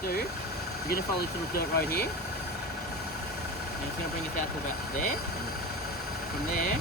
going to do, we're going to follow this little dirt road here. And it's going to bring us out to about there. And from there,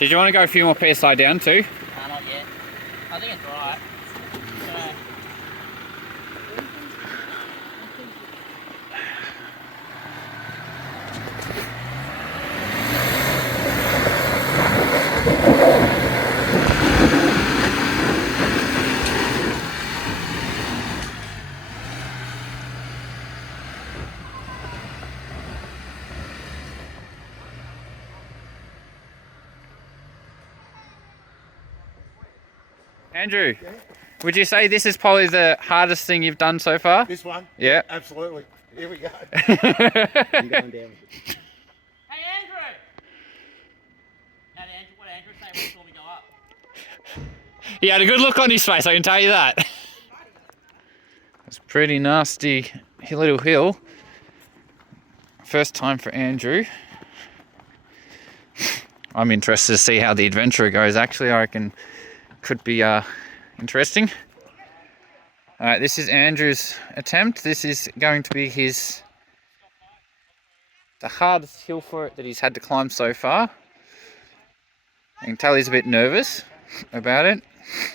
Did you want to go a few more PSI down too? not yet. I think it's alright. Andrew, would you say this is probably the hardest thing you've done so far? This one? Yeah. Absolutely. Here we go. I'm going down. Hey Andrew! What did Andrew say when he saw me go up? He had a good look on his face, I can tell you that. It's a pretty nasty little hill. First time for Andrew. I'm interested to see how the Adventra goes. Actually, I reckon could be interesting. Alright, this is Andrew's attempt. This is going to be the hardest hill for it that he's had to climb so far. You can tell he's a bit nervous about it.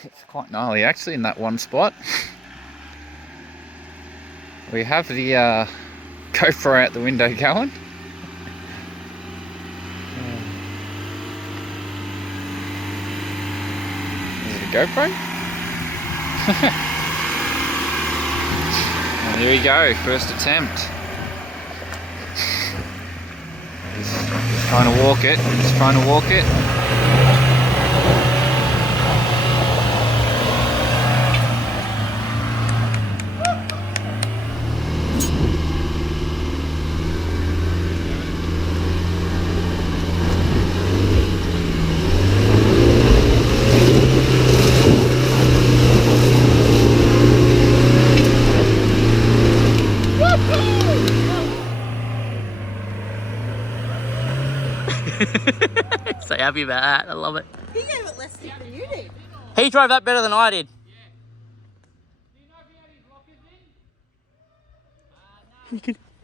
It's quite gnarly actually in that one spot. We have the GoPro out the window going. GoPro? And here we go, first attempt. He's trying to walk it, So happy about that. I love it. He gave it less stick than you did. He drove that better than I did.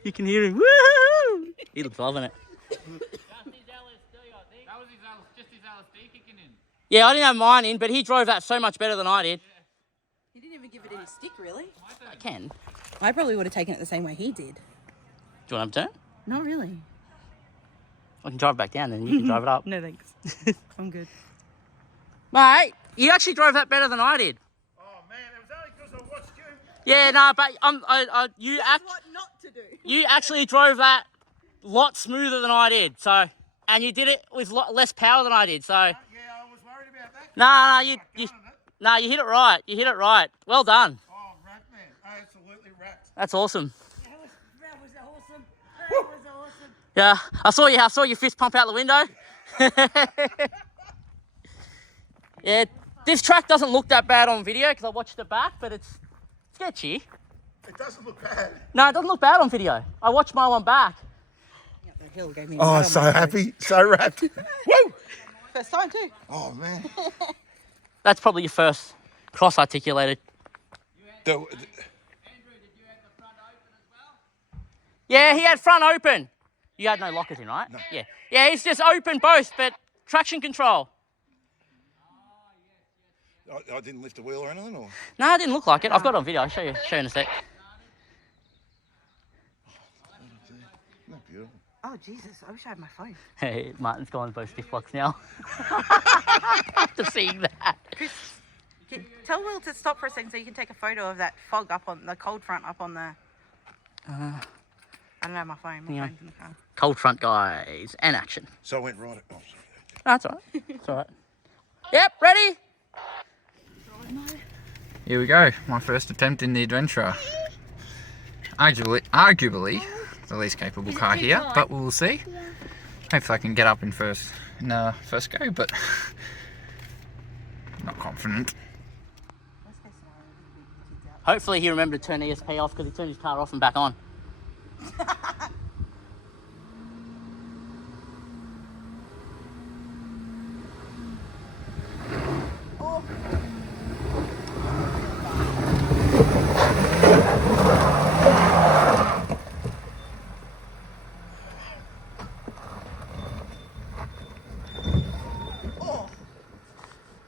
You can hear him. Woo! He looks loving it. Yeah, I didn't have mine in, but he drove that so much better than I did. He didn't even give it any stick, really. I can. I probably would have taken it the same way he did. Do you want to have a turn? Not really. I can drive back down and you can drive it up. No thanks. I'm good. Mate, you actually drove that better than I did. Oh man, it was only because I watched you. Yeah, no, but What not to do. you actually drove that a lot smoother than I did. So, and you did it with less power than I did. So, Yeah, I was worried about that. you hit it right. You hit it right. Well done. Oh, rat man. Absolutely rat. That's awesome. That was awesome. That was awesome. Yeah, I saw your fist pump out the window. Yeah, this track doesn't look that bad on video because I watched it back, but it's sketchy. It doesn't look bad. No, it doesn't look bad on video. I watched my one back. Yep, the hill gave me Oh, so happy, so wrapped. Woo! First time too. Oh man. That's probably your first cross-articulated. Yeah, he had front open. You had no lockers in, right? No. Yeah. Yeah, he's just open both, but traction control. I didn't lift the wheel or anything, or? No, it didn't look like it. I've got it on video. I'll show you in a sec. Not beautiful. Oh Jesus! I wish I had my phone. Hey, Martin's gone both stiff blocks now. After seeing that. Chris, tell Will to stop for a second so you can take a photo of that fog up on the cold front up on the. I don't have my phone. My phone's in the car. Cold front guys and action. So I went right. Oh, sorry. That's all right. It's all right. Yep, ready? Here we go, my first attempt in the Adventra. Arguably the least capable car here, but we'll see. Hopefully I can get up in first go, but not confident. Hopefully he remembered to turn ESP off because he turned his car off and back on.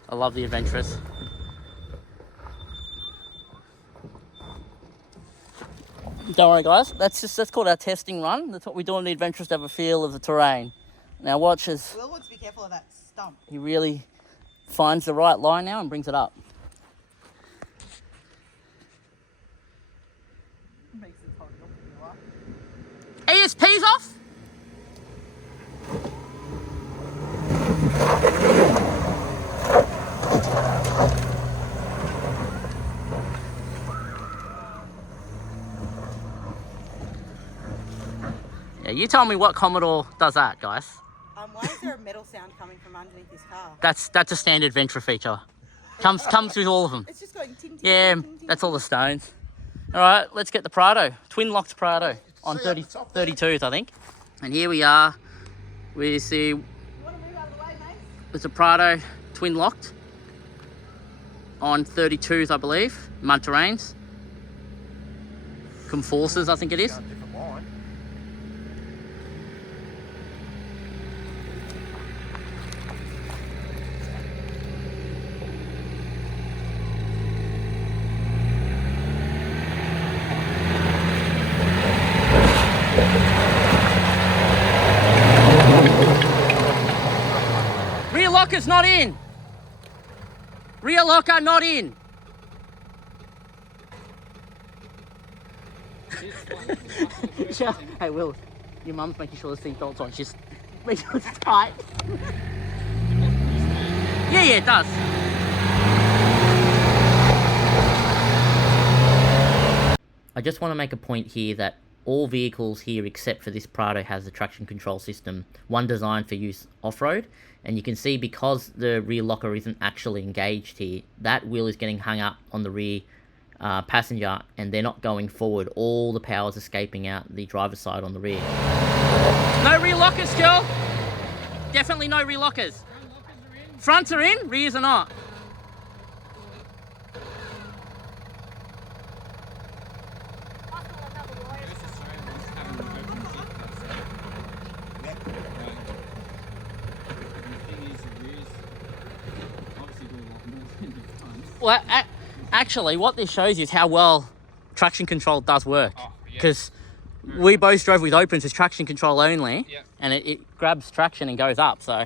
I love the Adventras. Don't worry guys, that's called our testing run. That's what we do on the Adventures, to have a feel of the terrain. Now watch as Will wants to be careful of that stump. he really finds the right line now and brings it up. ESP's off? Yeah, you tell me what Commodore does that, guys. Why is there a metal sound coming from underneath this car? That's a standard Venture feature. Comes with all of them. It's just going ting ting. Yeah, ting, ting, ting. that's all the stones. All right, let's get the Prado. Twin locked Prado on 32th, I think. And here we are. We see You want to move out of the way, mate? it's a Prado twin locked on 32th, I believe. Mud terrains. Forces, I think it is. Different line. Rear locker's not in. Rear locker not in. Hey Will, your mum's making sure the seatbelt's on. She's making sure it's tight. Yeah, it does. I just want to make a point here that all vehicles here except for this Prado has a traction control system, one designed for use off-road. And you can see because the rear locker isn't actually engaged here, that wheel is getting hung up on the rear passenger and they're not going forward. All the power's escaping out the driver's side on the rear. No rear lockers still. Definitely no rear lockers. Fronts are in, rears are not. Well, actually, what this shows you is how well traction control does work. Because we both drove with opens as traction control only, and it grabs traction and goes up, so.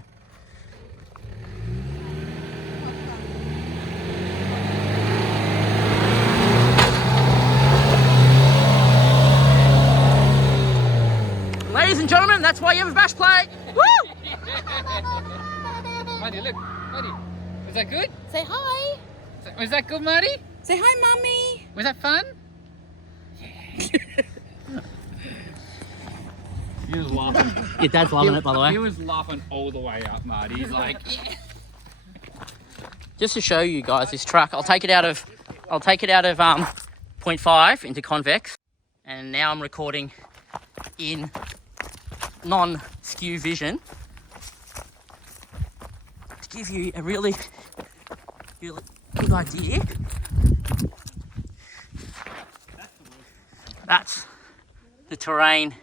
Ladies and gentlemen, that's why you have a bash plate. Woo! Marty, look. Marty, was that good? Say hi. Was that good, Marty? Say hi, Mummy. Was that fun? He was laughing. Your dad's loving it, by the way. He was laughing all the way up, Marty. He's like, yeah. Just to show you guys this truck, I'll take it out of 0.5 into convex, and now I'm recording in non-skew vision to give you a really good idea. That's the terrain.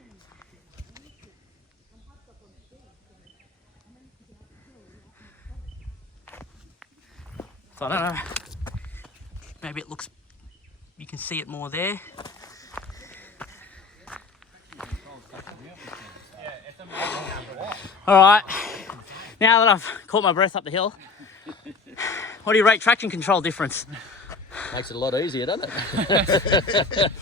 So I don't know, maybe it looks, you can see it more there. All right, now that I've caught my breath up the hill, what do you rate traction control difference? Makes it a lot easier, doesn't it?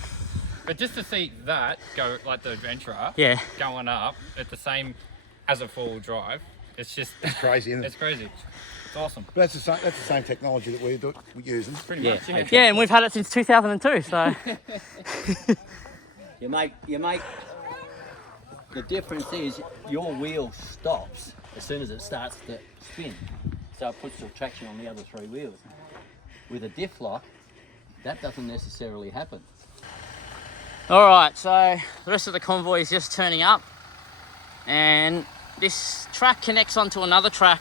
But just to see that go, like the Adventra, Yeah. going up at the same as a four-wheel drive, it's just Crazy, isn't it? it's crazy. It's awesome. But that's the same technology that we're using. Pretty Yeah. much, yeah. Yeah, and we've had it since 2002, so. You make. The difference is your wheel stops as soon as it starts to spin, so it puts the traction on the other three wheels. With a diff lock, that doesn't necessarily happen. Alright, so the rest of the convoy is just turning up, and this track connects onto another track.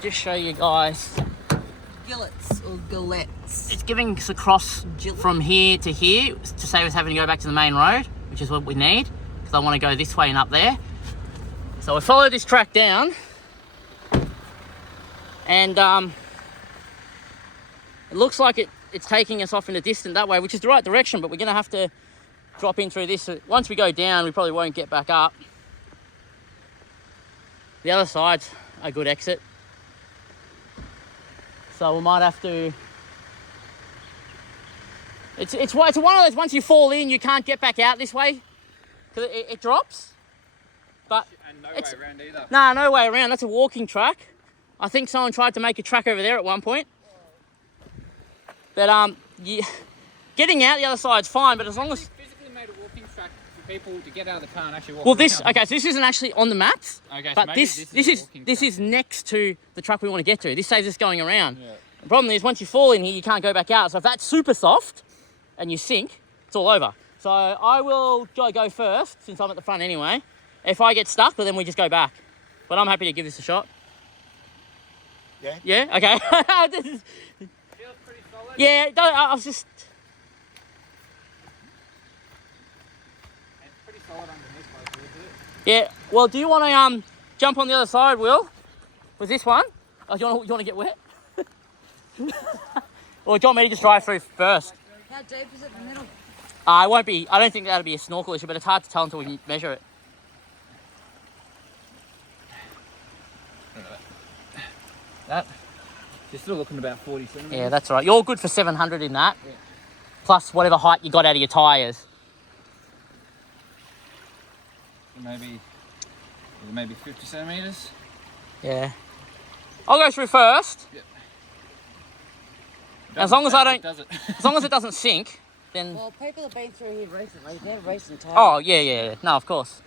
Just show you guys. Gillets or gillettes. It's giving us a cross from here to here to save us having to go back to the main road, which is what we need, because I want to go this way and up there. So we follow this track down, and it looks like it's taking us off in the distance that way, which is the right direction, but we're going to have to drop in through this. Once we go down, we probably won't get back up. The other side's a good exit. So we might have to... It's one of those, once you fall in, you can't get back out this way, because it drops. But And no way around either. Nah, no way around. That's a walking track. I think someone tried to make a track over there at one point. But getting out the other side's fine, but as long as... Physically made a walking track for people to get out of the car and actually walk Well, around. so this isn't actually on the maps, Okay, so but maybe this a walking track. is next to the truck we want to get to. This saves us going around. Yeah. The problem is, once you fall in here, you can't go back out. So if that's super soft and you sink, it's all over. So I will go first, since I'm at the front anyway. If I get stuck, then we just go back. But I'm happy to give this a shot. Yeah? Yeah? Okay. This is... Feels pretty solid. Yeah, I was just... It's pretty solid underneath both wheels, isn't it? Yeah, well, do you want to jump on the other side, Will? With this one? Oh, you want to get wet? Or do you want me to just drive through first? How deep is it in the middle? It won't be, I don't think that'll be a snorkel issue, but it's hard to tell until we can measure it. That. You're still looking about 40 centimetres. Yeah, that's all right. You're good for 700 in that. Yeah. Plus whatever height you got out of your tyres. Maybe 50 centimetres. Yeah. I'll go through first. Yep. As long as I don't, Does it? as long as it doesn't sink, then... Well, people have been through here recently. They're racing tires. Oh, yeah. No, of course.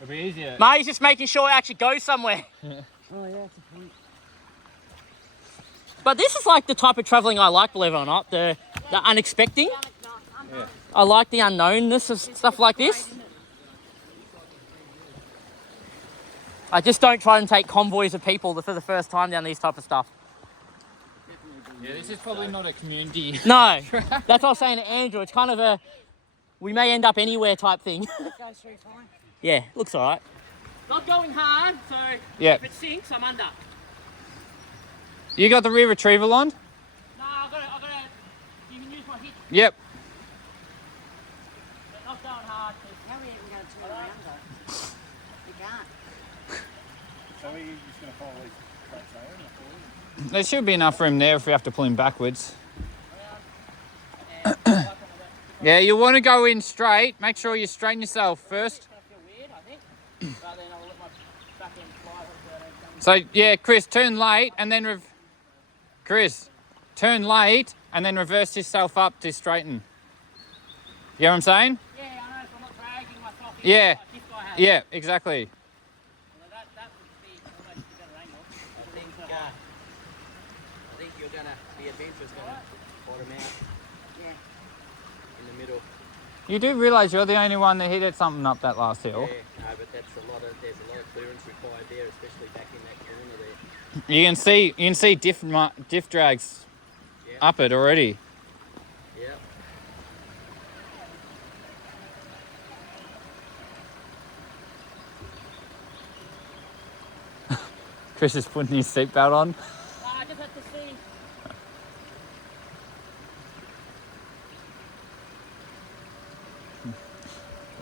It'll be easier. Mate's just making sure it actually goes somewhere. Oh, yeah, that's a point. But this is like the type of travelling I like, believe it or not. The unexpected. Yeah. I like the unknownness of stuff like this. I just don't try and take convoys of people for the first time down these type of stuff. Yeah, this is probably not a community. No, that's what I was saying to Andrew. It's kind of a, we may end up anywhere type thing. It goes through fine. Yeah, looks all right. Not going hard, so Yeah. if it sinks, I'm under. You got the rear retrieval on? No, I've got to, you can use my hitch, Yep. but not going hard. How are we even going to turn around though? We can't. So we're just going to follow these tracks over? There should be enough room there if we have to pull him backwards. Yeah, you want to go in straight. Make sure you straighten yourself first. It's going to feel weird, I think. But then I'll let my back end fly. So, yeah, Chris, turn late and then... Chris, turn late and then reverse yourself up to straighten. You know what I'm saying? Yeah, I know, so I'm not dragging myself in Yeah. like this guy has. Yeah, exactly. Well, that would be almost a better angle. I think you're gonna, the Adventra's gonna bottom out Yeah. in the middle. You do realise you're the only one that hit something up that last hill. Yeah, no, but there's a lot of clearance required there, especially back in that corner there. You can see diff drags Yeah. up it already. Yeah. Chris is putting his seatbelt on. I just have to see.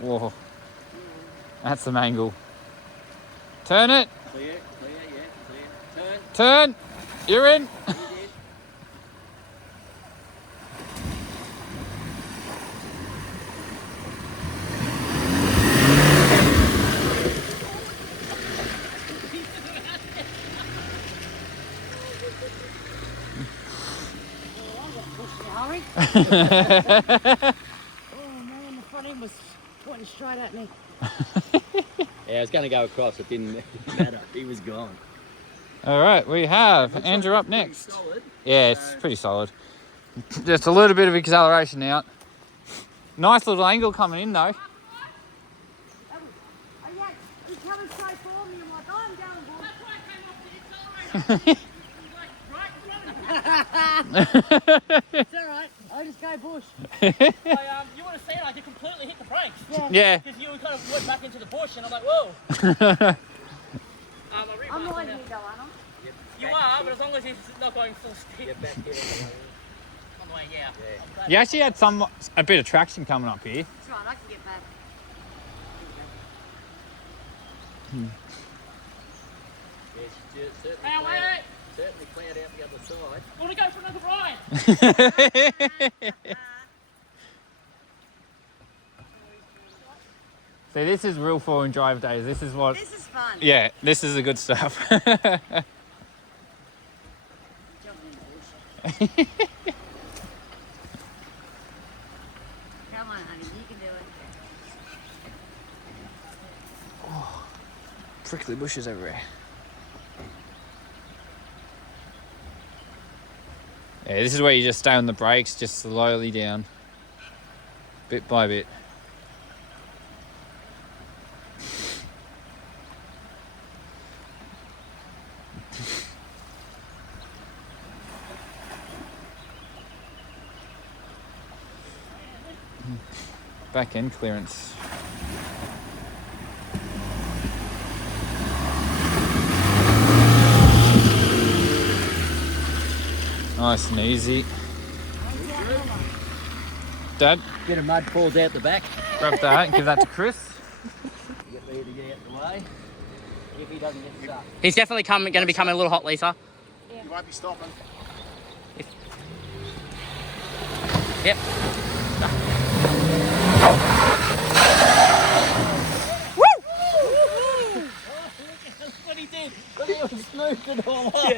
Whoa, that's some angle. Turn it. Clear, yeah, clear. Turn. Turn. You're in. You did. sorry. Oh man, the front end was pointing straight at me. Yeah, I was going to go across. It didn't matter. He was gone. All right, we have Andrew up next. Solid. Yeah, it's pretty solid. Just a little bit of acceleration out. Nice little angle coming in though. He's coming straight for me. I'm like, oh, I'm going, boy. It's alright. I just go bush. You would have seen I could completely hit the brakes. Yeah. Because you kind of went back into the bush and I'm like, whoa. I'm the one here, though, aren't I? You are, but as long as he's not going full speed. Get back here On the way, yeah. You actually had a bit of traction coming up here. That's right, I can get back. Wait. Certainly cleared out the other side. I want to go for another ride. See, this is real four-wheel drive days. This is what... This is fun. Yeah, this is the good stuff. Jumping in bush. Come on, honey, you can do it. Prickly bushes everywhere. Yeah, this is where you just stay on the brakes, just slowly down, bit by bit. Back end clearance. Nice and easy. Dad, Bit of mud falls out the back. grab that and give that to Chris. Get Lee to get out the way. If he doesn't get stuck. He's definitely going to be coming a little hot, Lisa. You won't be stopping. Yep. That's what he did. But he was smoothed it all up.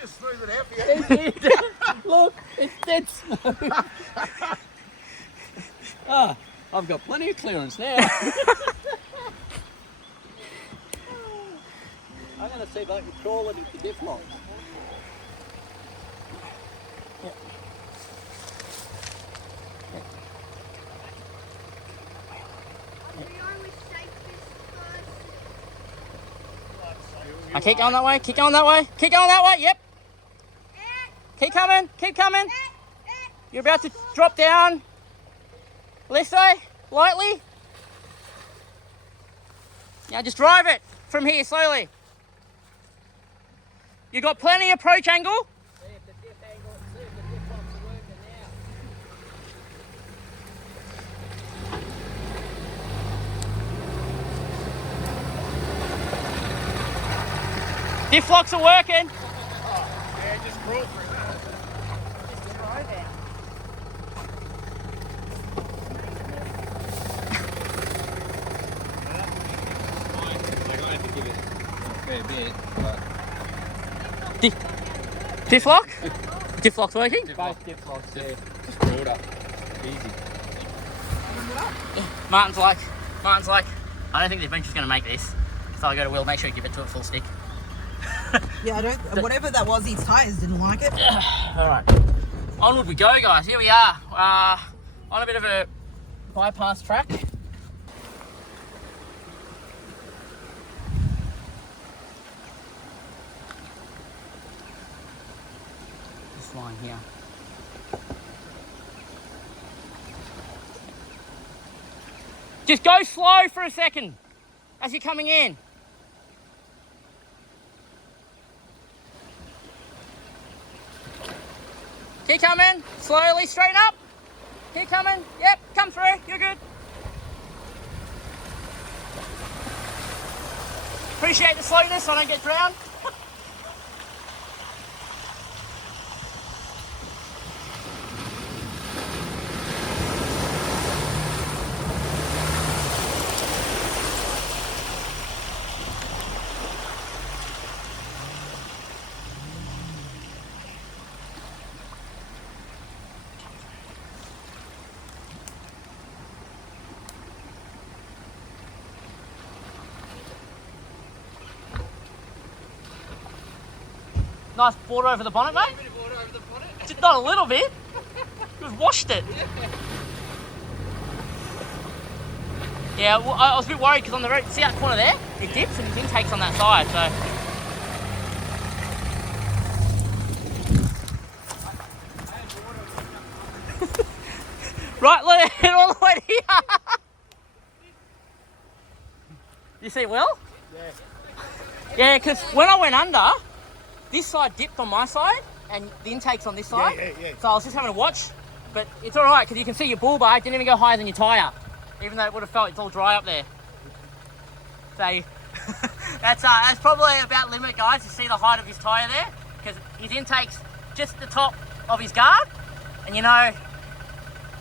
Just smooth it out for you. Look, it's dead smooth. Ah, I've got plenty of clearance now. I'm going to see if I can crawl it into diff locks. Keep going that way, keep going that way, keep going that way, yep. Keep coming, keep coming. You're about to drop down. Left way, lightly. Now just drive it from here slowly. You got plenty of approach angle. See if the diff angle, see if the diff locks are working now. Diff locks are working. Yeah, just crawl through that. Just drive out. I'm going to give it a fair bit, but Diff lock? Diff lock's working? both diff locks there. Just crawled up. Easy. Martin's like, I don't think the Adventra's going to make this. So I go to Will, make sure you give it to it full stick. Yeah, I don't. Whatever that was, his tyres didn't like it. Alright. Onward we go, guys. Here we are. On a bit of a bypass track. This line here. Just go slow for a second as you're coming in. Keep coming, slowly, straighten up. Keep coming, yep, come through, you're good. Appreciate the slowness so I don't get drowned. Nice border over the bonnet, mate. Bit of water over the bonnet. Just not a little bit. We've washed it. Yeah, well, I was a bit worried because on the road, see that corner there? It dips and his intake's on that side, so. Right, look, all the way to here. You see it well? Yeah. Yeah, because when I went under, this side dipped on my side and the intake's on this side. Yeah. So I was just having to watch, but it's all right because you can see your bull bar. It didn't even go higher than your tyre, even though it would have felt it's all dry up there. So that's probably about limit, guys. You see the height of his tyre there, because his intake's just the top of his guard, and you know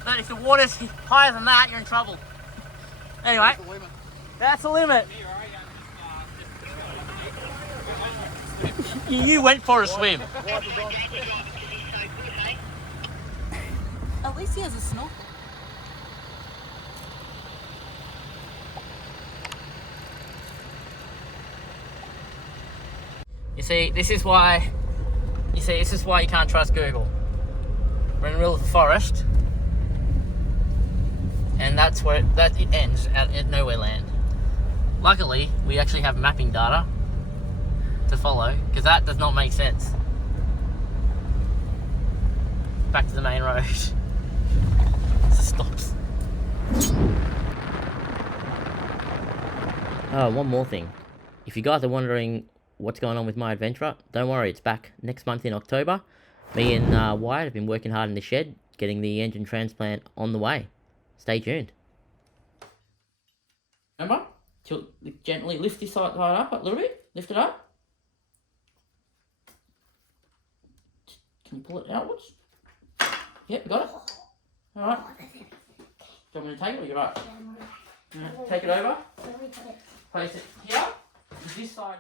that if the water's higher than that, you're in trouble. Anyway, that's the limit. You went for a swim. At least he has a snorkel. You see, this is why you can't trust Google. We're in the middle of the forest, and that's where it ends at nowhere land. Luckily, we actually have mapping data to follow, because that does not make sense. Back to the main road. Stops. Oh, one more thing. If you guys are wondering what's going on with my Adventra, don't worry, it's back next month in October. Me and Wyatt have been working hard in the shed, getting the engine transplant on the way. Stay tuned. Remember? Gently lift this side up a little bit. Lift it up. Can you pull it outwards? Yep, got it. Alright. Do you want me to take it or you're right? Take it over. Place it here. This side.